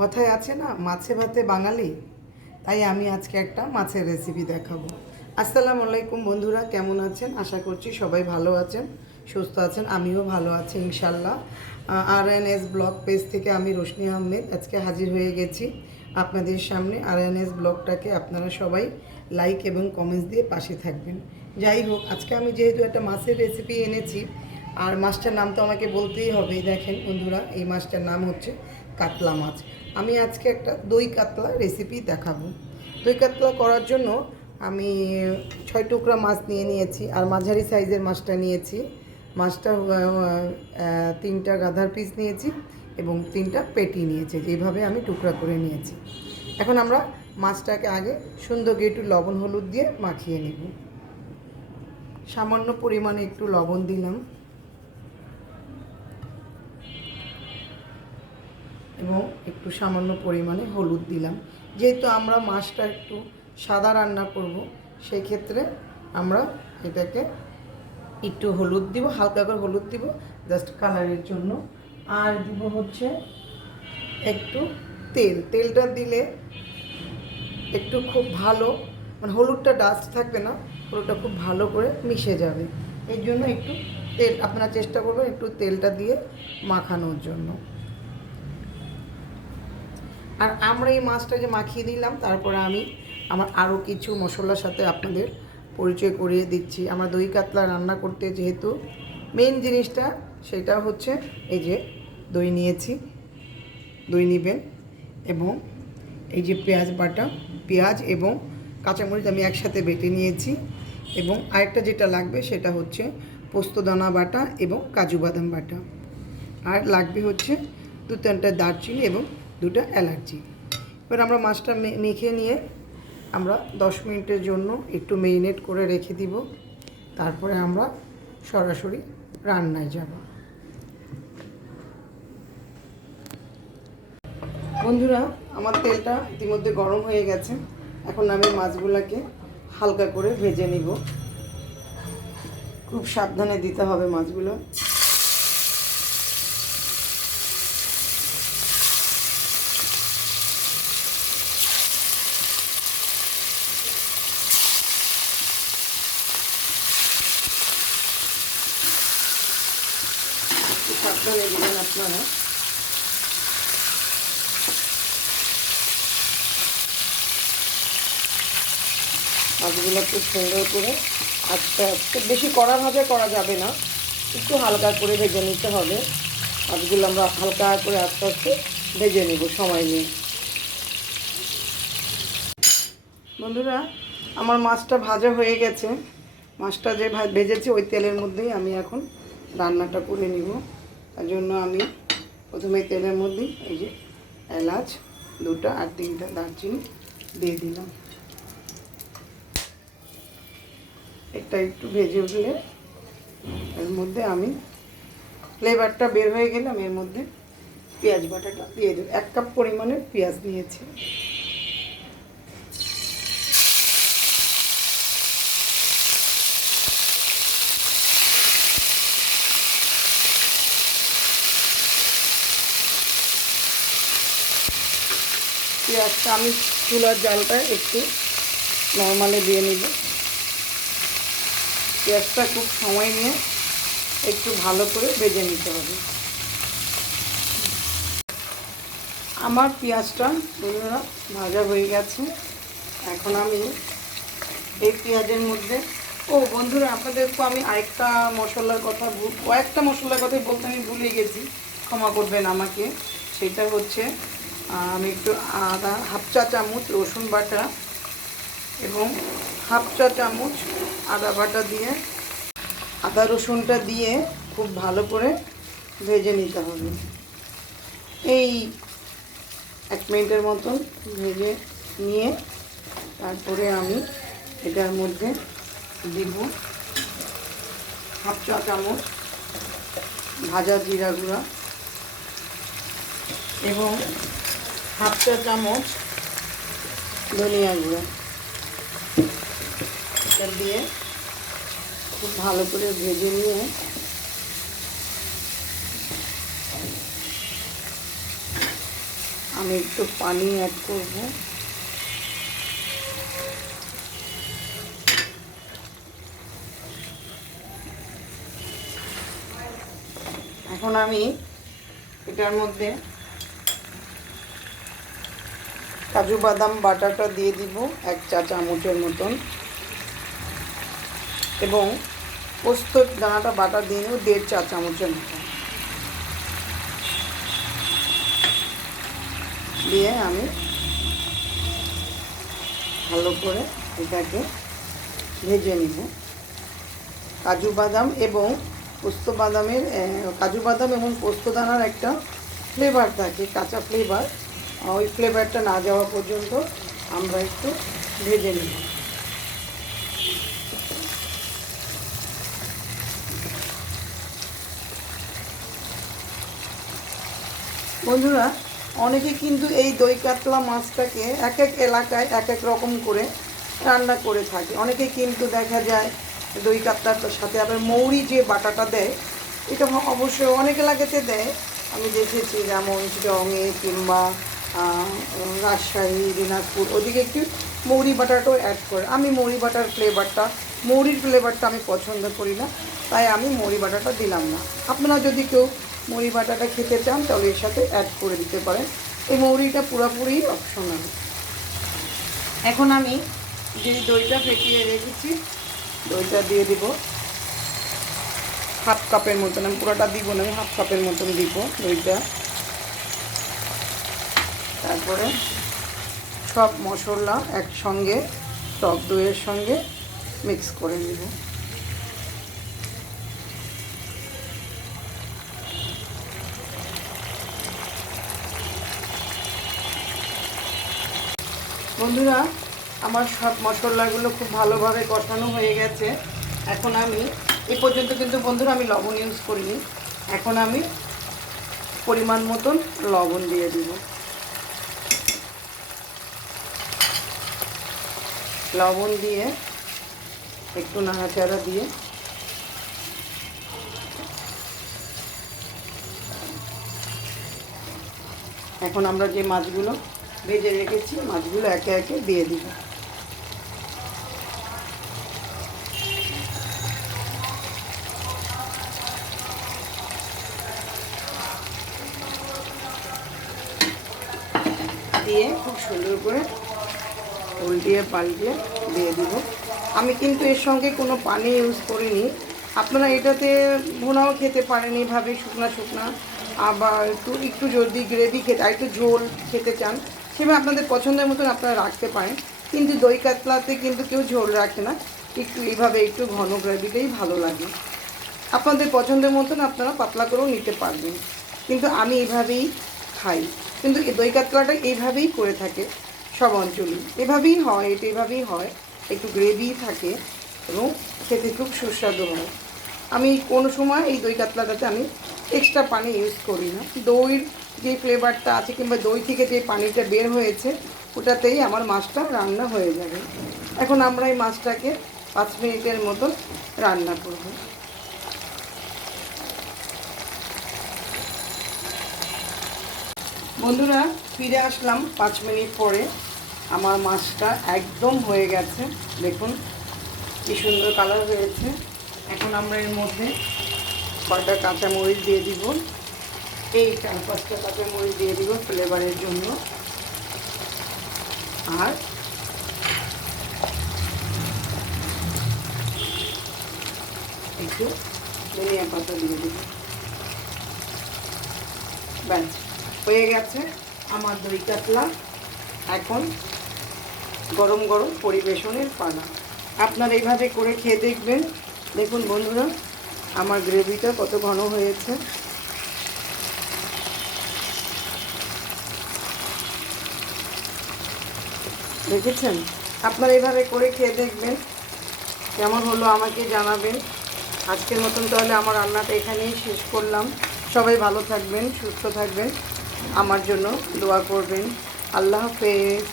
কথায় আছে না, মাছে ভাতে বাঙালি। তাই আমি আজকে একটা মাছের রেসিপি দেখাবো। আসসালামু আলাইকুম বন্ধুরা, কেমন আছেন? আশা করছি সবাই ভালো আছেন, সুস্থ আছেন। আমিও ভালো আছি ইনশাল্লাহ। RNS ব্লগ পেজ থেকে আমি রোশনি আহমেদ আজকে হাজির হয়ে গেছি আপনাদের সামনে। RNS ব্লগটাকে আপনারা সবাই লাইক এবং কমেন্টস দিয়ে পাশে থাকবেন। যাই হোক, আজকে আমি যেহেতু একটা মাছের রেসিপি এনেছি, আর মাছটার নাম তো আমাকে বলতেই হবে। দেখেন বন্ধুরা, এই মাছটার নাম হচ্ছে কাতলা মাছ। আমি আজকে একটা দই কাতলা রেসিপি দেখাবো। দই কাতলা করার জন্য আমি 6 টুকরা মাছ নিয়েছি, আর মাঝারি সাইজের মাছটা নিয়েছি। মাছটা 3টা গাধার পিস নিয়েছি এবং 3টা পেটি নিয়েছি, যেভাবে আমি টুকরা করে নিয়েছি। এখন আমরা মাছটাকে আগে সুন্দর করে একটু লবণ হলুদ দিয়ে মাখিয়ে নেব। সামান্য পরিমাণে একটু লবণ দিলাম এবং একটু সামান্য পরিমাণে হলুদ দিলাম। যেহেতু আমরা মাছটা একটু সাদা রান্না করব, সেই ক্ষেত্রে আমরা এটাকে একটু হলুদ দিব, হালকা করে হলুদ দিব জাস্ট কালারের জন্য। আর দিব হচ্ছে একটু তেলটা দিলে একটু খুব ভালো, মানে হলুদটা ডাস্ট থাকবে না, হলুদটা খুব ভালো করে মিশে যাবে। এর জন্য একটু তেল আপনারা চেষ্টা করবেন একটু তেলটা দিয়ে মাখানোর জন্য। আর আমরা এই মাছটা যে মাখিয়ে দিলাম, তারপরে আমি আমার আরও কিছু মশলার সাথে আপনাদের পরিচয় করিয়ে দিচ্ছি। আমরা দই কাতলা রান্না করতে যেহেতু মেইন জিনিসটা সেটা হচ্ছে এই যে দই নিয়েছি, দই নেবেন, এবং এই যে পেঁয়াজ বাটা, পেঁয়াজ এবং কাঁচামরিচ আমি একসাথে বেটে নিয়েছি, এবং আরেকটা যেটা লাগবে সেটা হচ্ছে পোস্তদানা বাটা এবং কাজু বাদাম বাটা, আর লাগবে হচ্ছে 2-3টা দারচিনি এবং 2টা এলাচি। এবার আমরা মাছটা মেখে নিয়ে আমরা 10 মিনিটের জন্য একটু মেরিনেট করে রেখে দিব। তারপরে আমরা সরাসরি রান্নায় যাব। বন্ধুরা, আমার তেলটা ইতিমধ্যে গরম হয়ে গেছে। এখন আমি মাছগুলোকে হালকা করে ভেজে নিব। খুব সাবধানে দিতে হবে মাছগুলো। সাবধানে দিবেন আপনারা। মাছগুলো খুব সুন্দর করে আস্তে আস্তে, বেশি কড়া ভাজা করা যাবে না, একটু হালকা করে ভেজে নিতে হবে। মাছগুলো আমরা হালকা করে আস্তে আস্তে ভেজে নেব সময় নিয়ে। বন্ধুরা, আমার মাছটা ভাজা হয়ে গেছে। মাছটা যে ভেজেছি ওই তেলের মধ্যেই আমি এখন রান্নাটা করে নিব। তার জন্য আমি প্রথমে তেলের মধ্যে এই যে এলাচ 2টা আর 3টা দারচিনি দিয়ে দিলাম। এটা একটু ভেজে উঠলে এর মধ্যে আমি ফ্লেভারটা বের হয়ে গেলাম, এর মধ্যে পেঁয়াজ বাটাটা দিয়ে দেব। 1 কাপ পরিমাণে পেঁয়াজ নিয়েছি। পেঁয়াজটা আমি চুলার জালটা একটু নর্মালে দিয়ে নিব। পেঁয়াজটা খুব সময় নিয়ে একটু ভালো করে ভেজে নিতে হবে। আমার পেঁয়াজটা বন্ধুরা ভাজা হয়ে গেছে। এখন আমি এই পেঁয়াজের মধ্যে, বন্ধুরা আপনাদেরকে আমি আরেকটা মশলার কথা, কয়েকটা মশলার কথাই বলতে আমি ভুলে গেছি, ক্ষমা করবেন আমাকে। সেটা হচ্ছে আমি একটু আদা, 1/2 চা চামচ রসুন বাটা এবং 1/2 চা চামচ আদা বাটা দিয়ে, আদা রসুনটা দিয়ে খুব ভালো করে ভেজে নিতে হবে। এই 1 মিনিটের মতন ভেজে নিয়ে তারপরে আমি এটার মধ্যে দিব 1/2 চা চামচ ভাজা জিরা গুঁড়া এবং 1/2 চা চামচ ধনিয়া গুঁড়া। এটা দিয়ে খুব ভালো করে ভেজে নিয়ে আমি একটু পানি অ্যাড করব। এখন আমি এটার মধ্যে কাজু বাদাম বাটাটা দিয়ে দিব 1 চা চামচের মতন, এবং পোস্ত দানাটা বাটা দিয়ে নেব 1.5 চা চামচের মতন। দিয়ে আমি ভালো করে এটাকে ভেজে নিব। কাজু বাদাম এবং পোস্ত বাদামের কাজু বাদাম এবং পোস্ত দানার একটা ফ্লেভার থাকে, কাঁচা ফ্লেভার, ওই ফ্লেভারটা না যাওয়া পর্যন্ত আমরা একটু ভেজে নিব। বন্ধুরা, অনেকে কিন্তু এই দই কাতলা মাছটাকে এক এক এলাকায় এক এক রকম করে রান্না করে থাকে। অনেকে কিন্তু দেখা যায় দই কাতলার সাথে আবার মৌরি যে বাটাটা দেয়, এটা অবশ্য অনেক এলাকাতে দেয়, আমি দেখেছি, যেমন চিটাগংয়ে কিংবা রাজশাহী, দিনাজপুর ওদিকে একটু মৌরি বাটাটাও অ্যাড করে। আমি মৌরি বাটার ফ্লেভারটা, মৌরির ফ্লেভারটা আমি পছন্দ করি না, তাই আমি মৌরি বাটাটা দিলাম না। আপনারা যদি কেউ মৌরি বাটাটা খেতে চান তাহলে এর সাথে অ্যাড করে দিতে পারেন। এই মৌরিটা পুরোপুরি অপশনাল। এখন আমি যে দইটা ফেটিয়ে রেখেছি, দইটা দিয়ে দিব 1/2 কাপের মতন। আমি পুরোটা দিব না, আমি 1/2 কাপের মতন দিব দইটা। তারপরে সব মশলা একসঙ্গে টক দইয়ের সঙ্গে মিক্স করে নেব। বন্ধুরা, আমার সব মশলাগুলো খুব ভালোভাবে কষানো হয়ে গেছে। এখন আমি এ পর্যন্ত কিন্তু বন্ধুরা আমি লবণ ইউজ করিনি। এখন আমি পরিমাণ মতন লবণ দিয়ে দিব। লবণ দিয়ে একটু নাড়াচাড়া দিয়ে এখন আমরা যে মাছগুলো ভেজে রেখেছি, মাছগুলো একে একে দিয়ে দিব। দিয়ে খুব সুন্দর করে উল্টিয়ে পাল্টিয়ে দিয়ে দিব। আমি কিন্তু এর সঙ্গে কোনো পানি ইউজ করিনি। আপনারা এটাতে ভুনাও খেতে পারেন এভাবে শুকনা শুকনা, আবার একটু যদি গ্রেভি খেতে আর একটু ঝোল খেতে চান সেভাবে আপনাদের পছন্দের মতন আপনারা রাখতে পারেন। কিন্তু দই কাতলাতে কিন্তু কেউ ঝোল রাখে না, একটু এইভাবে একটু ঘন গ্রেভিটাই ভালো লাগে। আপনাদের পছন্দের মতন আপনারা পাতলা করেও নিতে পারবেন, কিন্তু আমি এইভাবেই খাই। কিন্তু এই দই কাতলাটা এইভাবেই করে থাকে সব অঞ্চলই, এভাবেই হয়, এটা এভাবেই হয়, একটু গ্রেভি থাকে এবং খেতে খুব সুস্বাদু হয়। আমি কোনো সময় এই দই কাতলাটাতে আমি এক্সট্রা পানি ইউজ করি না। দইয়ের যে ফ্লেভারটা আছে কিংবা দই থেকে যে পানিটা বের হয়েছে ওটাতেই আমার মাছটা রান্না হয়ে যাবে। এখন আমরা এই মাছটাকে 5 মিনিটের মতন রান্না করব। বন্ধুরা, ফিরে আসলাম 5 মিনিট পরে। আমার মাছটা একদম হয়ে গেছে, দেখুন কি সুন্দর কালার হয়েছে। এখন আমরা এর মধ্যে কয়টা কাঁচামরিচ দিয়ে দিব, এই 4-5টা কাঁচামরিচ দিয়ে দিব ফ্লেভারের জন্য, আর একটু ধনিয়া পাতা দিয়ে দিব। ব্যাস হয়ে গেছে আমার দই কাতলা। এখন গরম গরম পরিবেশনের পালা। আপনারা এইভাবে করে খেয়ে দেখবেন। দেখুন বন্ধুরা, আমার গ্রেভিটা কত ঘন হয়েছে। দেখেছেন? আপনারা এইভাবে করে খেয়ে দেখবেন, কেমন হলো আমাকে জানাবেন। আজকের মতন তাহলে আমার রান্নাটা এখানেই শেষ করলাম। সবাই ভালো থাকবেন, সুস্থ থাকবেন, আমার জন্য দোয়া করবেন। আল্লাহ হাফেজ।